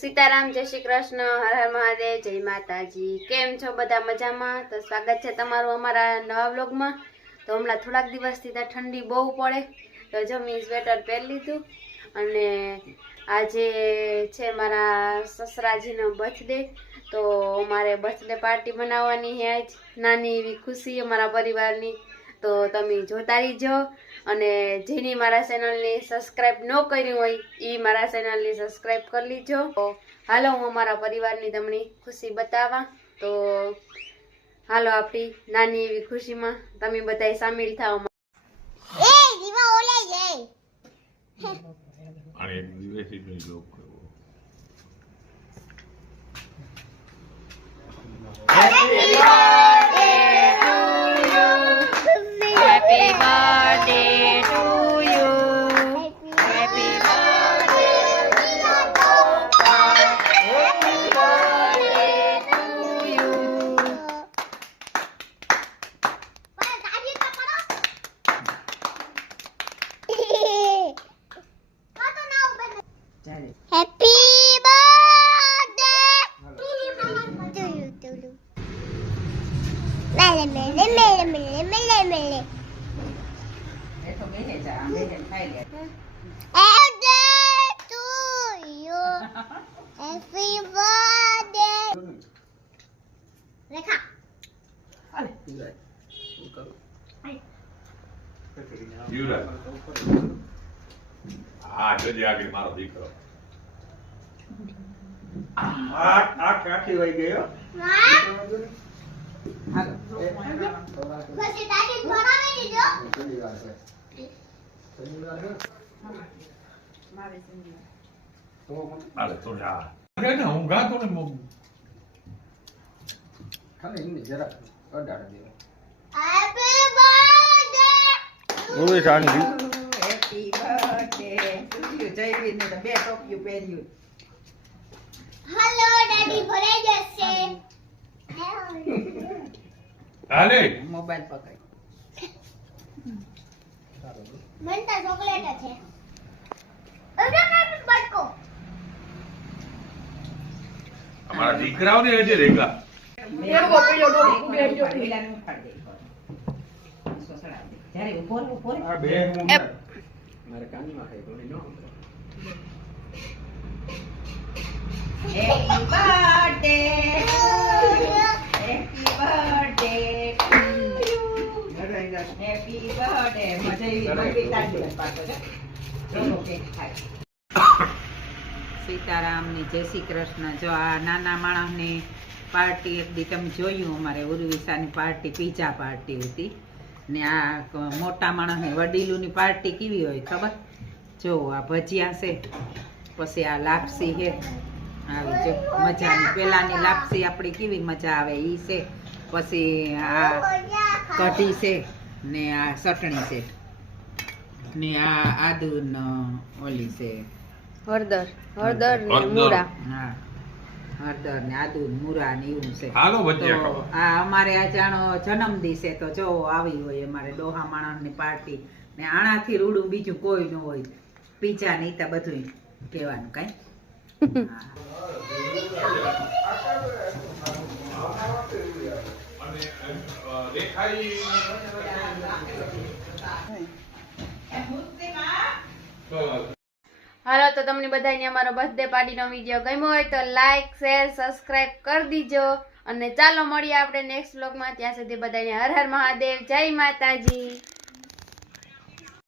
સીતારામ, જય શ્રી કૃષ્ણ, હર હર મહાદેવ, જય માતાજી। કેમ છો બધા? મજામાં? તો સ્વાગત છે તમારું અમારા નવા વ્લોગમાં। તો હમણાં થોડાક દિવસથી ત્યાં ઠંડી બહુ પડે, તો જો મેં સ્વેટર પહેરી લીધું અને આજે છે મારા સસરાજીનો બર્થડે, તો અમારે બર્થડે પાર્ટી બનાવવાની છે આજ, નાની એવી ખુશી અમારા પરિવારની। તો તમે જોતા રહીજો અને જેની મારા ચેનલને સબસ્ક્રાઇબ ન કરી હોય એ મારા ચેનલને સબસ્ક્રાઇબ કરી લીજો। તો હાલો હું અમારા પરિવારની તમને ખુશી બતાવવા, તો હાલો આપણી નાની એવી ખુશીમાં તમે બધા સામેલ થાઓ। એ દીવા ઓલાઈ જાય અને એક દિવસથી નો જોક કરવો। Happy birthday to you, happy birthday to you। Happy birthday to you મેલે મેલે મેલે મેલે મેલે મેલે એ તો મેલે જા મેલે ખાઈ લે birthday to you happy birthday Rekha અરે યુરા આ જજે આગળ મારો દીકરો આખી વહી ગયો હાલો પછી તાકી ભણાવી દીધો અરે તો જા અરે ને હું ગાતો ને ખાલી ઇંગ્લિશ જરા અડાડ દે હેપી બર્થડે ઓય શાંતિ હેપી બર્થડે ટુ યુ જયવીરને તો બે ટોપિયું પહેર્યું હેલો ડેડી ભરે જશે હાલે મોબાઈલ પકડ મનતા ચોકલેટ છે અરે બટકો અમારા દીકરાઓને હજે રેગા જ્યારે ઉભો આ બે હું મારે કાનમાં ખાઈ તો ન happy birthday happy birthday happy birthday સીતારામની જય શ્રી કૃષ્ણ। જો આ નાના માણસની પાર્ટી એક દી તમે જોયું, અમારે ઉર્વિશાની પાર્ટી પીઝા પાર્ટી હતી ને આ મોટા માણસની વડીલોની પાર્ટી કેવી હોય ખબર? જો આ ભજીયા છે, પછી આ લાપસી છે આવી જો મજાની, પેલાની લાપસી આપણી કેવી મજા આવે ઈ છે, પછી આ કઢી છે ને આ ચટણી છે ને આ આદુ ઓલી છે હળદર હળદર ને મૂળા, હા હળદર ને આદુ ને મૂળા ને એવું છે। હાલો ભજીયા તો ખાવા। આ અમારે આ જાણો જન્મદિવસ છે, તો જો આવી હોય અમારે ડોહા માણસની પાર્ટી ને આણાથી રૂડું બીજું કોઈ ન હોય, પીઝા ને ઈતા બધું કહેવાનું કાંઈ હાલો તો તમને બધાને અમારો બર્થડે પાર્ટીનો વિડીયો ગમ્યો હોય તો લાઈક, શેર, સબસ્ક્રાઇબ કરી દીજો અને ચાલો મળીએ આપણે નેક્સ્ટ વ્લોગમાં। ત્યાં સુધી બધાને હર હર મહાદેવ, જય માતાજી।